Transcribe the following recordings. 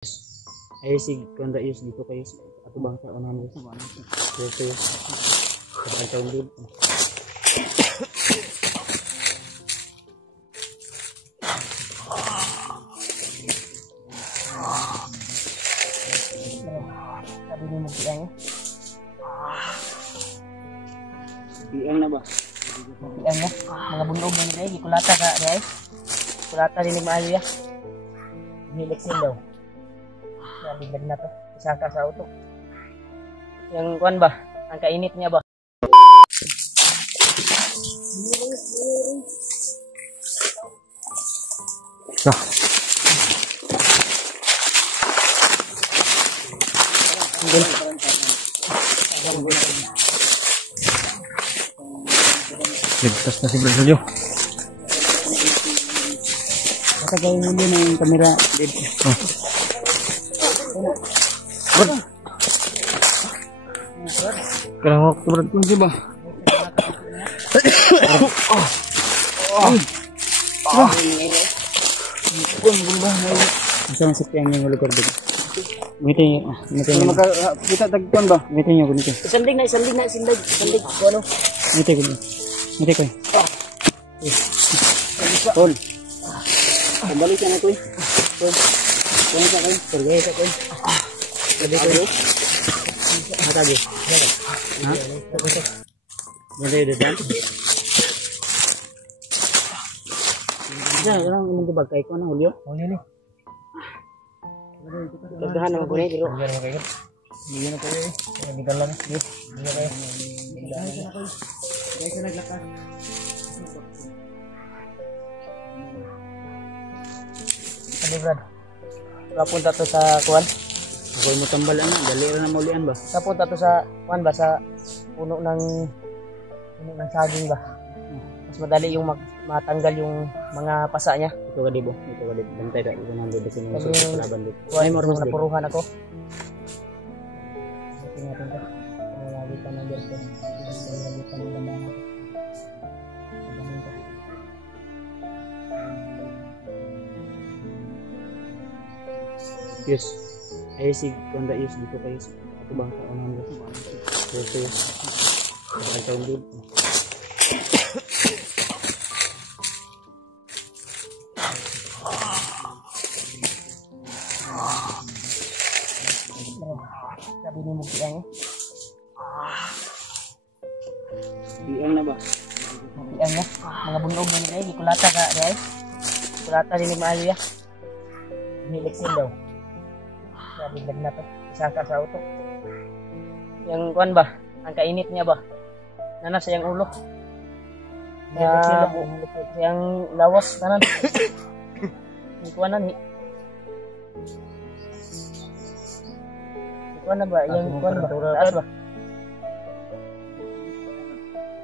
Ay sig kanda is dito kayo ato bangsa unahan mo sa ano. Dito sa taon din. Sabi ni mo bilang Biang na ba? bilang na mga bunog na nila gikulata ka dai. Kulata din maayo ya. Hilexin daw. Sabi lag na to. Isa ka sa auto. Yang kuan ba? Ang kainit niya ba? Ligtas na si Brad Julio. Nakagay mo din ang kamera dito. Kailangan ko Brad Julio ba? Isang sakyan yung lugar dito. Mitin niyo. Kita tagpuan ba? Mitin niyo kunito. Isandig na. Ano? Mitin ko. Mitin ko. Tol. Kembali ka na ko. Tol. Kung sa kayo. Pergi sa kun. Lebih ko. Hatagi. Ha? Boleh deh kan? Nah, orang ini ke bagai ko na Julio. Boleh nih. Dagdahan naman ko na pero Hindi na kayo eh. Nabitan lang. Hindi na kayo. kaya sa naglakas. Ano Brad? Papunta to sa kuan. Ako mo tambalan na. Dali rin na maulian ba? Papunta to sa kuan ba sa puno ng saging ba? Mas madali yung matanggal yung mga pasa niya. Ito ka dibo. Bantay ka. Ito nang dito yung Sabi yung kalaban dito. kuan Ay, marunong napuruhan ako. Tingnan natin to. Lagi pa ng dito. Lagi pa ng damang ako. Yes. Ay sig kanda is dito kayo ato bangsa unahan mo sa ano. Dito sa taon din. Sabi ni mo bilang Biang na ba? bilang na mga bunog na nila gikulata ka dai. Kulata din maayo ya. Hilexin daw. Sabi lag na to. Isa ka sa auto. Yang kuan ba? Ang kainit niya ba? Nanas sa yang ulo. Yang lawas kanan. Yung kuanan hi. Yung kuan na ba? Yang kuan ba? Taas ba?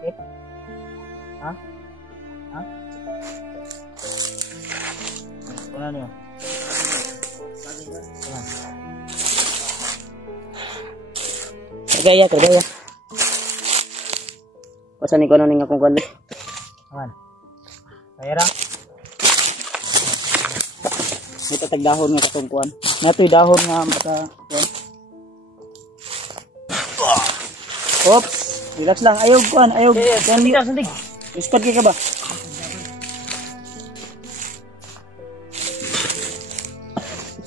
Okay. Ha? Ano niyo? Kerjaya. Pasan ni kono ning akong kuan. Aman. Kaya ra. May tatag dahon nga katungkuan. Natoy dahon nga mata. Oops, relax lang. Ayaw kuan, ayaw. Sandig. Ispad ka ba?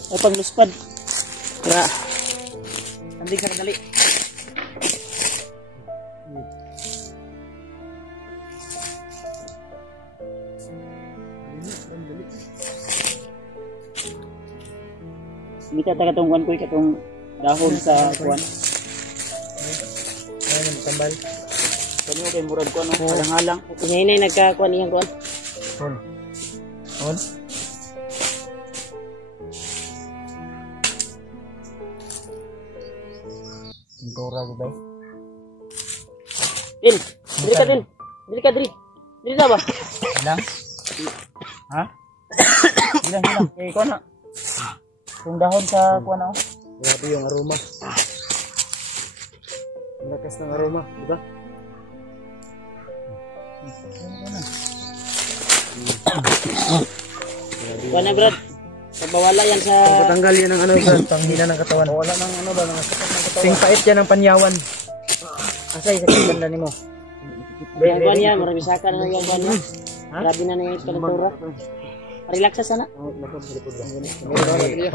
Ay pag luspad. Kaya sandig sa kadali. Hindi ka tagatungkuan ko katong dahon sa kuan. Ayun tambal. Kani mo kay murag ko no, halang-halang. Inay nagkakuan iyang kuan. On. Tora ko ba? Dil, Dili ka. Dili na ba? Ilang? Ha? Ilang. Eh kuan na. Kung dahon sa kuan na. Grabe yung aroma. Ang lakas ng aroma, di ba? Kuan na Brad. Pabawala yan sa... Patanggal yan ng ano, Brad, panghina ng katawan. Wala ng ano ba, mga sakit ng katawan. Singpait yan ng panyawan. Asay, sakit ganda ni mo. Yawan yan, marami saka na ng yawan yan. Grabe na yung kalentura. Relax sa sana. Ako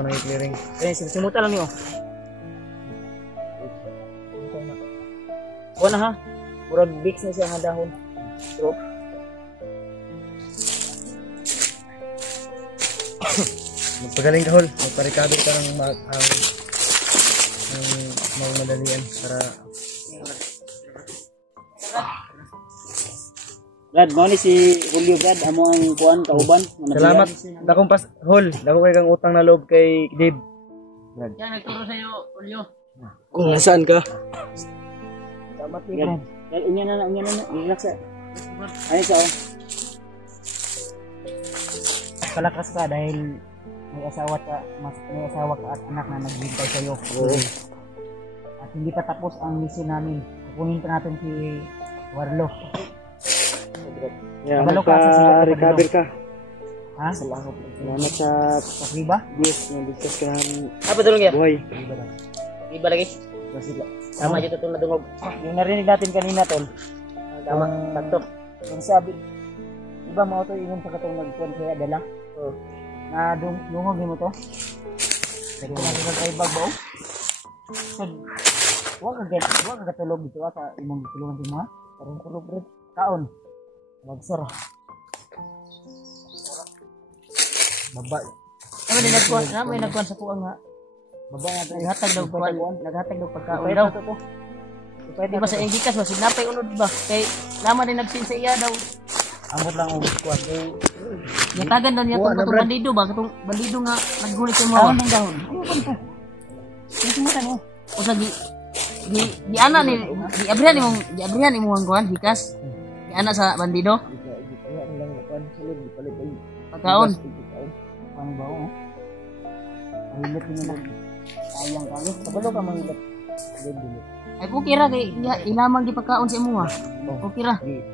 na i-clearing. Simuta lang niyo. Buwan na ha. Murag bix na siya nga dahon. So, magpagaling ka, Hol. Magpa-recover ka ng madalian para... Brad, mo ni si Julio Brad, amo ang kuan kauban. Salamat. Dakong pas, Hol. Dako kay kang utang na loob kay Dave. Brad. Yan, nagturo sa'yo, Julio. Kung nasaan ka? Salamat ni Brad. Unya na. Relax sa. Ay, sa kalakas ka dahil may asawa ka at anak na naghihintay sa iyo. At hindi pa tapos ang mission namin. Kukunin pa natin si Warlo. Yeah, Kabalo ka sa recover ka. Ha? Salamat sa Riba? yes, nandiscuss ka ng Apa tulong ya? buhay. Riba lagi. Tama dito tol na dungog. Yung narinig natin kanina tol. Tama, takto. Yung sabi, iba mo ito ingon sa katong nagkuhan kaya dala. Na dungog mo to. Pero nasa kay bagbaw. So, wag ka katulog dito sa imong gitulungan din mo ha. Karong tulog red. Kaon. Magsara. Baba. May nagkuhan sa kuang nga. Baba nga tayo. Naghatag daw pagkaon daw. Pwede ba sa Engikas ba? Sinapay unod ba? Kay naman din nagsin sa iya daw. Amot lang ang kuwan. Yatagan daw niya itong bandido ba? Itong bandido nga naghuli sa mga. Awan ng dahon. Ayun pa. Simutan mo. O sa di ana ni di abrihan imong ang kuwan hikas. Di ana sa bandido. Pagkaon. Ano ba o? Mahilit niyo na. Sayang kami. Kabalo ka mahilit. Ay pukira kay ilamang di pagkaon sa imo ha. Pukira. Di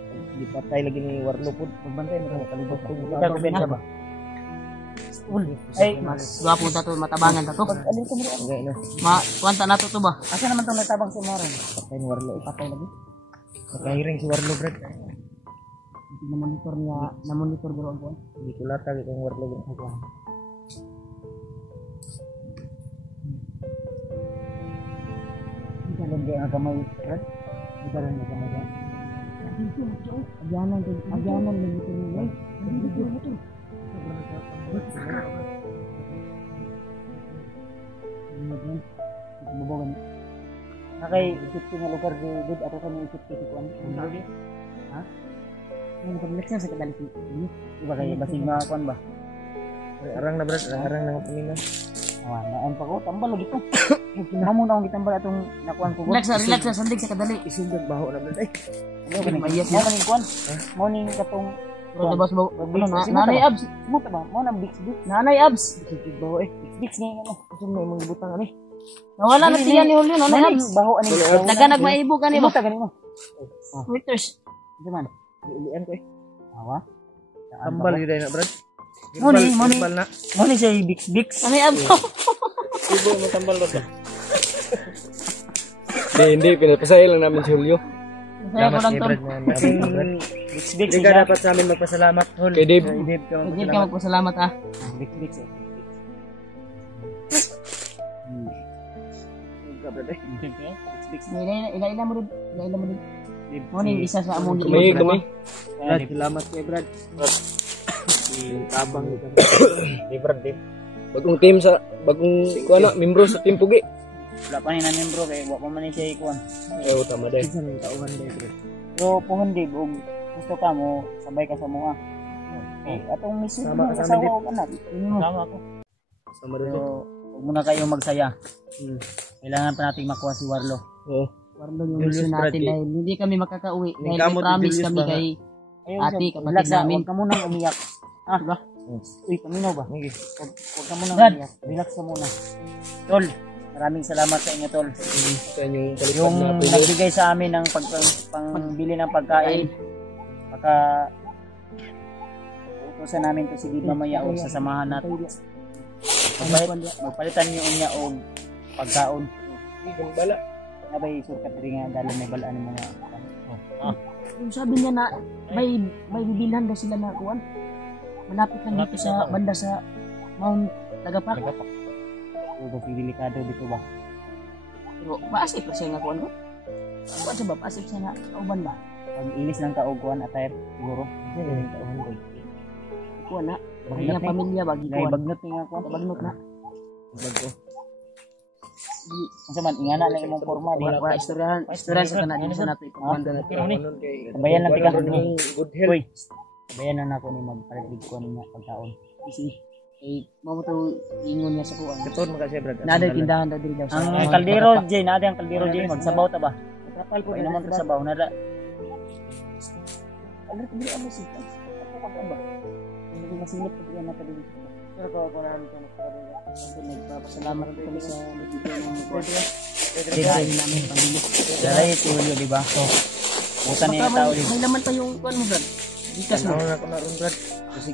patay lagi ni Warlo pud. Magbantay na kalibot ko. Kita ko benta ba? Ay, mas gwapo ta to, matabangan ta to. Alin ko mo na. Kuwanta na to ba? Asa naman tong natabang si Maron? Patay ni Warlo. Patay lagi. Nakahiring si Warlo, Brad. Hindi na monitor dito ang kuwan. Hindi ko latag itong Warlo. Hindi lang kaya ang kamay, Brad. Hindi lang ang kamay. Agyanan lang ito nila. Dito mo to. Bubawan. Nakay isip nga lugar di ato kami isip ko kuan. Ha? Yung pagleksyon sa kadali ini. Iba kay basig mga kuan ba? Arang na, Brad. Arang na pamina. Naan pa ko tambal lagi ko. Kinahamo na akong gitambal atong nakuan ko. Relax na sandig sa kadali. Isugdag baho na, Brad. Ay. Ano ba ni? Mo ni kuan? Mo ni katong labas ba? Nanay abs. Mo ta ba? Mo nang bix. Nanay abs. Isugdag baho eh. Bix nga ano. Kasi may mga butang ani. Nawala na siya ni Julio, nanay abs. Baho ani. Daga nagmaibo ka ni ba? Buta ganimo. Waiters. Diman. Ilian ko eh. Awa. Tambal yun na, Brad. Mo ni siya bix. Nanay abs. Ibo mo tambal ba? Hindi, pinapasaya lang namin si Julio. Salamat kay Brad. Bix. Hindi ka dapat sa amin magpasalamat, Hol. Kay Dave. Hindi ka magpasalamat ha. Bix. Ila mo rin. Mo ni isa sa among Kumay. Salamat kay Brad. Tabang ni Brad. Bagong team membro sa Team Pugi. Wala pa ni na membro kay wa pa man ni siya ikuan. Oo, tama dai. Pero puhon di og gusto ka mo sabay ka sa mga. Atong mission sama ka sa anak. Sama ako. Sama rin. Huwag muna kayo magsaya. Kailangan pa nating makuha si Warlo. Oo. Warlo yung mission natin dahil hindi kami makakauwi. Dahil may promise kami kay ate kapatid namin. Huwag ka munang umiyak. Diba? Uy, paminaw ba? Sige. Huwag ka munang umiyak. Relax ka muna. Tol, maraming salamat sa inyo, Tol. Sa inyong kalipad Yung na tulong. nagbigay sa amin ng pangbili ng pagkain. Baka utusan namin to si Di mamaya o sasamahan natin. Magpalitan niyo niya og pagkaon. Di kang bala. Abay sukat rin nga dalan may balaan ng mga Yung sabi niya na may bibilhan daw sila na kuan. Malapit lang dito sa banda sa Mount Lagapak. Pero delikado dito ba? Pero paasip pa siya nga kuan ko. Kuan siya ba? Paasip siya nga kauban ba? Pag ilis ng kauguan attire siguro. Hindi rin kauhan ko. Kuan na. Kaya pamilya ba? Ngay bagnot ni nga kuan. Bagnot na. Bago. Unsa man ingana lang imong porma di Wala istoryahan sa tanan sa nato ipagkuwanda na. Bayan lang tika. Good health. Uy. Bayan na nako ni magpalig ko niya pagkaon. Sige. Eh, mo to ingon niya sa kuan. Katod magkasya brad. Nada tindahan daw diri daw. Ang kaldero Jay, nada ang kaldero Jay magsabaw ta ba? Kapal po Ay naman to sabaw nada. Ano ko diri ano si? Kapal ba? Hindi masilip ko diyan na diri. Pero ko na rin nagpapasalamat kami sa nagbibigay ng mga design namin pamilya. Daray tulo di ba? So buta ni tao di. May laman pa yung kuan mo brad. Dikas mo. Ako na ron brad. Kasi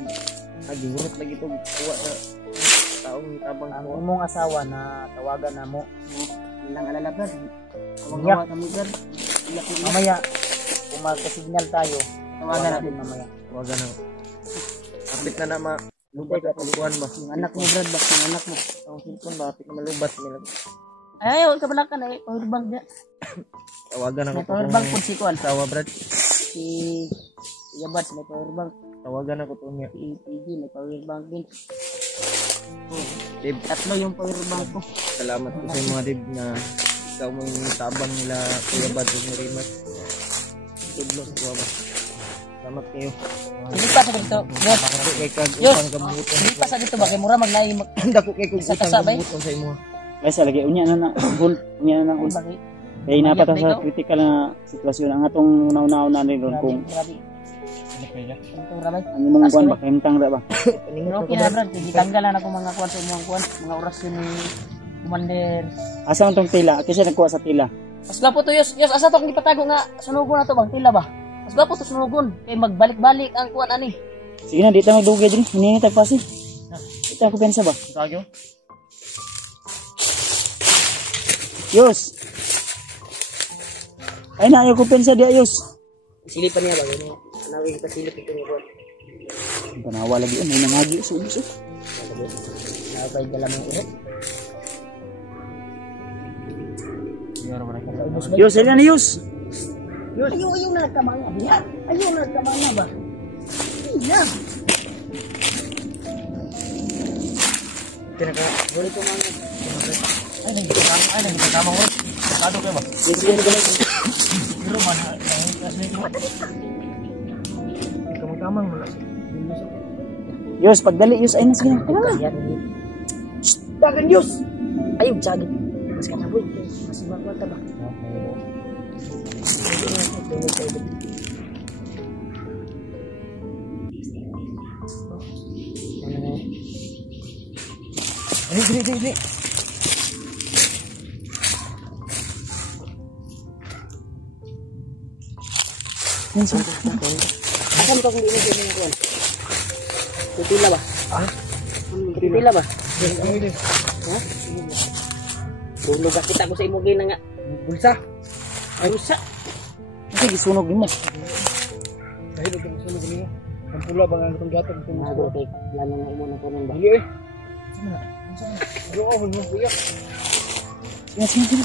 nagingurot lagi to kuha sa taong tabang Ang ko. imong asawa na tawagan na mo. Ilang alala brad. Iyak. Kami brad. Iyak mo. Mamaya kung magka-signal tayo, Tawagan natin mamaya. Tawagan na. Kapit na na lubat at pagkuhan ba? Yung anak mo brad, bak yung anak mo. Ang cellphone ba? Kapit na malubat nila. Ay, huwag ka balakan eh. Powerbank niya. Tawagan ako May powerbank po si Kuan. Tawa brad. Si Yabats may powerbank. Tawagan ako to niya. Si PG may powerbank din. Dib, Tatlo yung powerbank ko. salamat po sa mga dib na ikaw mo yung tabang nila Kuya Bad ni Rimas. Tudlo sa kuwa ba? Salamat kayo. Hindi pa sa dito. Yes. Dako kay kag Yes. upang kabuton. Hindi pa sa dito ba? Kaya mura maglay. Dako kay kag Sa upang kasabay? kabuton sa imo. Ay sa lagi unya na hul, unya na hul. Bakit? Kaya napata sa critical na sitwasyon ang atong una-una rin ron kung Grabe. Itong rabay. ang imong kuan ba kahimtang ra ba. Pero okay na brad. Hindi tanggalan ako mga kuan sa inyong kuan. Mga orasyon ni Commander. Asa man tong tila? Kasi nagkuha sa tila. Mas gwapo to Yos. Yos, asa to ang ipatago nga sunugon na to bang tila ba? Mas gwapo to sunugon. Kaya magbalik-balik ang kuan ani. Sige na, di tayo magdugay din. Hiningi tayo pasi. Di tayo kumpensa ba? Sagyo. Yus! Ay na, ayaw kumpensa di ayos. Silipan niya ba? Nawig pa silip ito ni kuan. Ang panawa lagi yun. May nangagi. So, Nakapay dala mong ulit. Yus, sila na Yus! Ayaw na nagkamanga. Ayaw na nagkamanga ba? Ayaw. Pinaka Huli ko mga. ay nagkakama ko. Kado kayo ba? Pero man kasi kamang mo na. Yus, pagdali Yus. Ay na, sige na. Tara na. Dagan Diyos! Ayaw, sagit. Mas kanaboy. Mas magwata ba? Dili. Asan ko kung di mo siya mga kuwan? Pipila ba? Pipila ba? Ha? Tulog ka kita ko sa imo gina nga. Bulsa. Ay, usa. Kasi gisunog mo. Dahil ito gusto mo niya. Ang pula ba nga itong gatong itong Mga bro, kay lalo na imo na kunan ba? Dili eh. Yo, oh, mo kuya. Sige.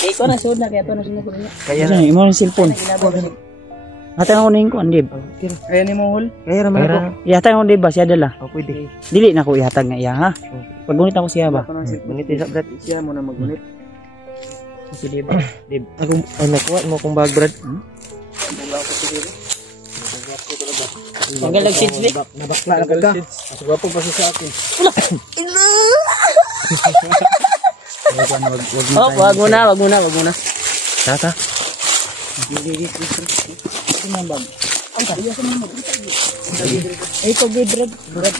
Eh, ko na sud na kaya to na sunod na. Kaya na, imo yung cellphone. Ginabang Hatang ako na yung kuan, Dib. Kaya ni mo hol. Kaya raman ako. Ihatag ako, Dib ba? Siya dala. Oh, pwede. Dili na ko ihatag nga iya, ha? Paggunit ako siya ba? Ngunit sa brad siya mo na magunit. Si Dib. Dib. Ako ay nakuha mo kung bag brad. Tanggal nag-seeds ni. Nabakla na ka. Mas gwapo pa siya sa akin. Oh, wag mo na. Tata. Ito nga bag. Ang kaya sa mga Ay, ito, Dib, Brad.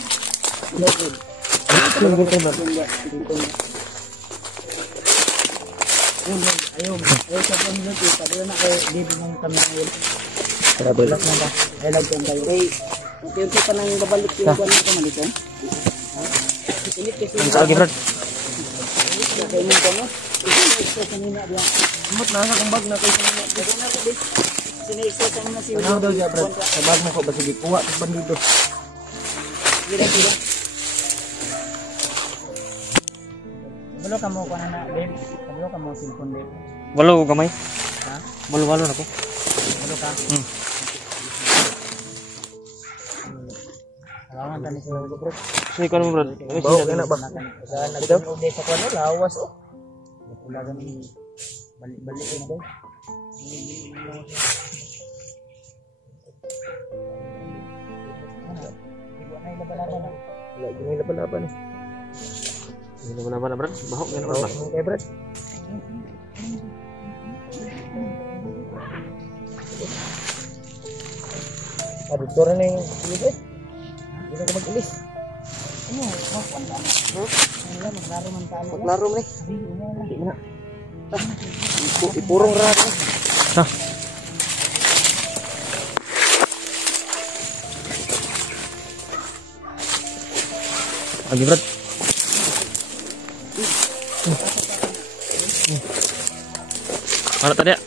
Ayaw sa pamilya ko. Pagkala na kayo, Dib, ng kami ngayon. Grabe lang. Ay, lagyan tayo. Ay, unti pa nang babalik yung kuwan ko man dito. Init kasi. Ang lagi brad. Kaya mo ko no. Isa kanina dia. Amot na sa kumbag na kay kanina. Dito na ko di. Sinisa kanina si Ano daw ya brad? Sa bag mo ko ba sige kuha tas bandido. Gila. Kabalo ka mo ko na babe. Kabalo ka mo cellphone babe. Walo gamay. Ha? Walo na ko. Kabalo ka. Salamat tani sa bro. So ikaw mo brad. Bawag na ba? Nagdang ulit sa kuno lawas oh. Wala gani balik na daw. Lagi laban-laban. Hindi naman na brad. Bahok yan brad. Okay brad. Aduh, turun nih, ilis eh. Bisa ke mag-ilis. Ano, makuan ka na. Ano, maglaro man ka ano. Maglaro nih. Hindi na. Ipurong rat. Nah. Lagi brad. Mana tadi ya?